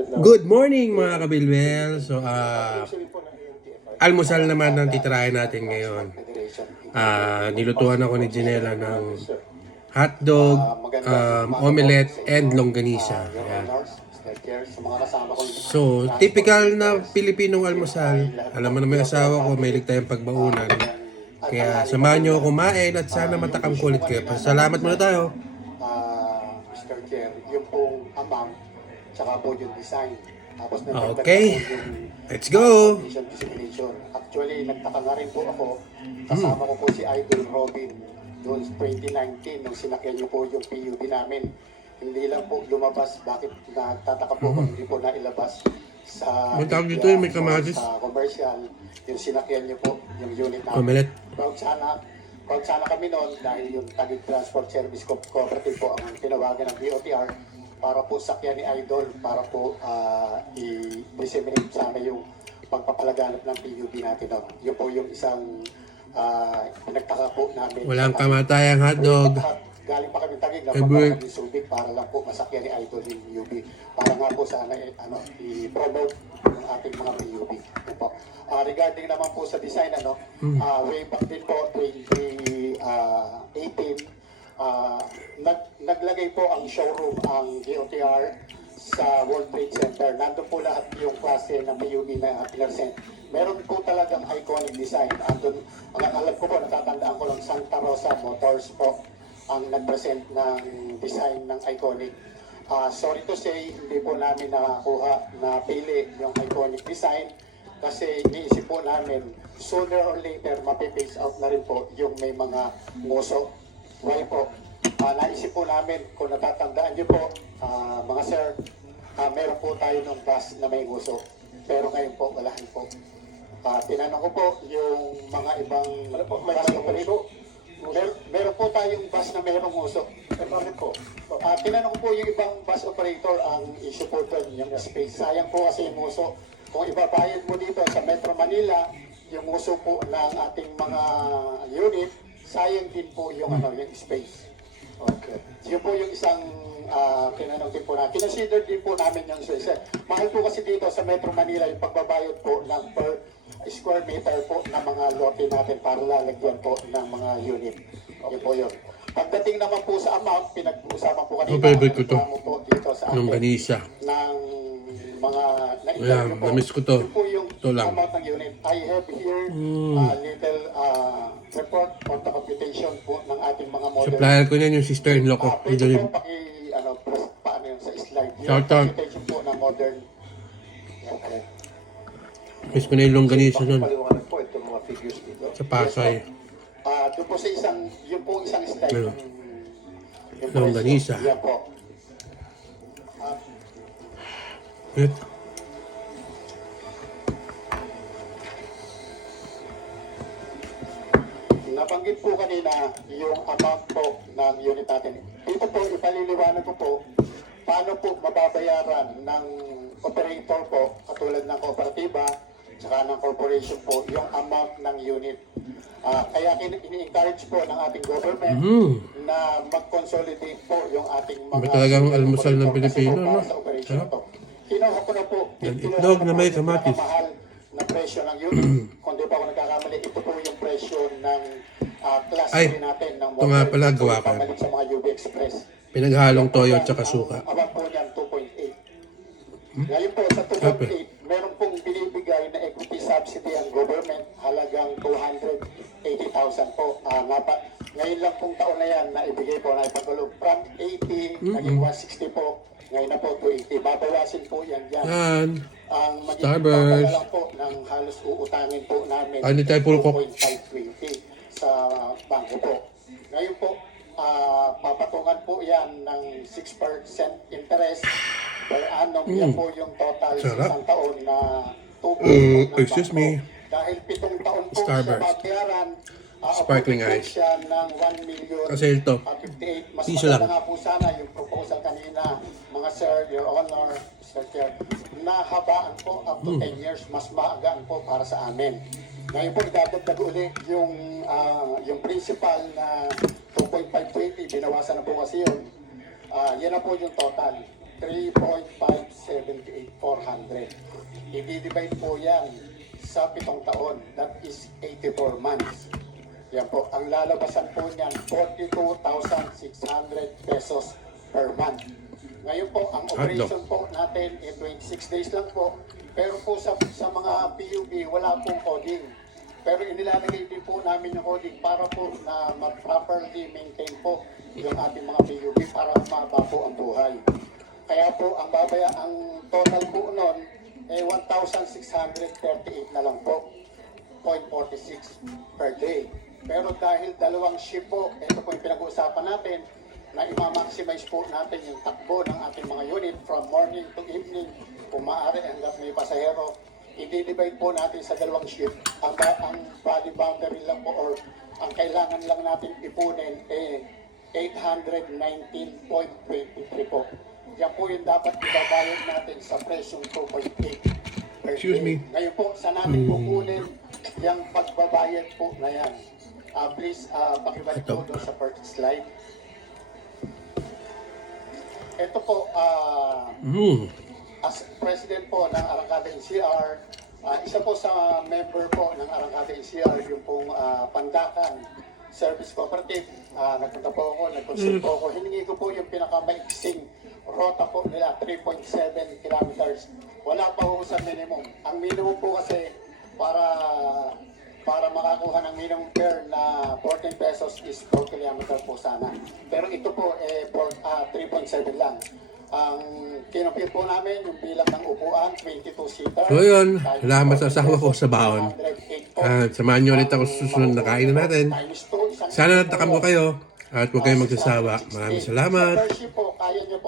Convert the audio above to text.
Good morning mga kabilbel. So, almusal naman ang titirahin natin ngayon. Nilutuan ako ni Janela ng hotdog, omelette, and longganisa. Ayan. So, typical na Pilipinong almusal. Alam mo na may asawa ko, may tayong pagbaunan. Kaya samahan nyo kumain at sana matakang kulit kayo. Salamat muna tayo. Mr. Chair, yung pong amount, tsaka po yung design. Tapos okay, let's go! Actually, nagtaka nga rin po ako. Kasama ko po si Idol Robin noong 2019 nung sinakyan niyo po yung PUB namin. Hindi lang po lumabas. Bakit nagtataka po kung hindi po nailabas sa media, may kamatis. sa commercial, yung sinakyan niyo po, yung unit namin. Omelette. Proud sana kami noon dahil yung Taguig Transport Service Cooperative po ang tinawagan ng DOTR para po sakyan ni Idol para po i-disseminate sana yung pagpapalaganap ng PUB natin noon. Yun po yung isang pinagtaka po namin. Walang kamatayang hotdog. Galing pa kami Taguig na pagpapagin Subic para lang po masakyan ni Idol yung PUB. Para nga po sana i-promote yung ating mga PUB. Regarding naman po sa design, way back din po, 2018, naglagay po ang showroom, ang DOTR sa World Trade Center. Nandun po lahat yung klase ng PUB na pinresent. Meron po talagang iconic design. Andun, alam ko po, natatandaan ko lang Santa Rosa Motors po ang nag-present ng design ng iconic. Sorry to say, hindi po namin nakakuha na pili yung iconic design kasi iniisip po namin sooner or later mapipace out na rin po yung may mga nguso. Why po? Naisip po namin, kung natatandaan niyo po, mga sir, meron po tayo ng bus na may nguso. Pero ngayon po, walahan po. Tinanong ko po yung mga ibang bus operator. Meron po tayong bus na mayroong nguso. Bakit po? Tinanong ko po yung ibang bus operator, ang issue po doon, yung space. Sayang po kasi yung nguso. Kung ibabayad mo dito sa Metro Manila, yung uso po ng ating mga unit, sayang din po yung, yung space. Okay. Yun po yung isang tinanong din po natin. Kinonsider din po namin yung space. Mahal po kasi dito sa Metro Manila yung pagbabayad po ng per square meter po ng mga lote natin para lalagyan po ng mga unit. Yun po yun. Pagdating naman po sa amount, pinag-uusapan po kanina. Favorite ko to. Po dito sa Nung ganisa. Ng mga ayan, namiss ko to. Ito lang. Amount ng unit. I have here little report on the computation po ng ating mga model. Supplier ko niyan yung sister-in-law ko. Pwede po press paano yun sa slide. Shout out. Computation po ng modern. Okay. Miss ko na yung longganisa nun. Paliwanag po itong mga figures dito. Sa Pasay. Doon po sa yung po isang slide. Ano? Longganisa. Yan po. Nabanggit po kanina yung amount po ng unit natin. Dito po, ipaliliwanag ko po paano po mababayaran ng operator po, katulad ng kooperatiba, saka ng corporation po, yung amount ng unit. Kaya ini-encourage po ng ating government na mag-consolidate po yung ating mga... Talagang almusal ng Pilipino, no? Sa operation po. Kinuha ko na po. Itlog na may kamatis. Mahal na presyo ng unit. Kung di pa ako nagkakamali, ito po yung presyo ng class 3 natin. Ito nga pala, gawa ka. Sa mga UB Express. Pinaghalong toyo at saka suka. Abang po niyan, 2.8. Ngayon po, sa 2.8, meron pong binibigay na equity subsidy ang government, halagang 280,000 po. Ngayon lang pong taon na yan, naibigay po na ipagulog. From 80, naging 160 po. Ngayon na po, 280. Babawasin po yan dyan. Ang Starburst. lang po ng halos uutangin po namin. Hindi tayo puro kok. 2.520 sa bangko po. Ngayon po, papatungan po yan ng 6% interest per annum. Yan po yung total sa isang taon na tubig. Excuse me. Dahil 7 taon po Starburst. siya babayaran. Sparkling ice. Siya ng 1 million. Kasi ito. 58. Mas Piso maganda lang. nga po sana yung proposal kanina, mga sir, your honor, Mr. Chair, na habaan po up to 10 years, mas maagaan po para sa amin. Ngayon po, idadagdag ulit yung principal na 2.520, binawasan na po kasi yun. Yan na po yung total, 3.578. I-divide po yan sa 7 taon. That is 84 months. Yan po. Ang lalabasan po niyan, 42,600 pesos per month. Ngayon po, ang operation po natin in 26 days lang po. Pero po sa mga PUB, wala pong coding. Pero inilalagay din po namin yung coding para po na properly maintain po yung ating mga PUB para mababa po ang buhay. Kaya po, ang total po nun, 1,638 na lang po. 0.46 per day. Pero dahil dalawang shift po, ito po yung pinag-uusapan natin, na i-maximize po natin yung takbo ng ating mga unit from morning to evening, kung maaari hanggang may pasahero, i-divide po natin sa dalawang shift. Ang body boundary lang po or ang kailangan lang natin ipunin 819.23 po. Yan po yung dapat ibabayad natin sa presyong 2.8. Excuse me. Ngayon po, sa natin kukunin yung pagbabayad po na yan. Please, pakibalik po doon sa first slide. Ito po, as president po ng Arangkada NCR, isa po sa member po ng Arangkada NCR, yung pong Pandakan Service Cooperative. Nagpunta po ako, nag-consult po ako. Hiningi ko po yung pinakamaiksing rota po nila, 3.7 kilometers. Wala pa po sa minimum. Ang minimum po kasi para makakuha ng minimum fare na 14 pesos is 4 kilometer po sana. Pero ito po 3.7 lang. Ang kinupit po namin yung bilang ng upuan, 22-seater. So yun, salamat sa asawa ko sa baon. At samahan nyo ulit ako sa susunod na kainan natin. Sana natakam ko kayo at huwag kayong magsasawa. Maraming salamat. Membership po, kaya nyo po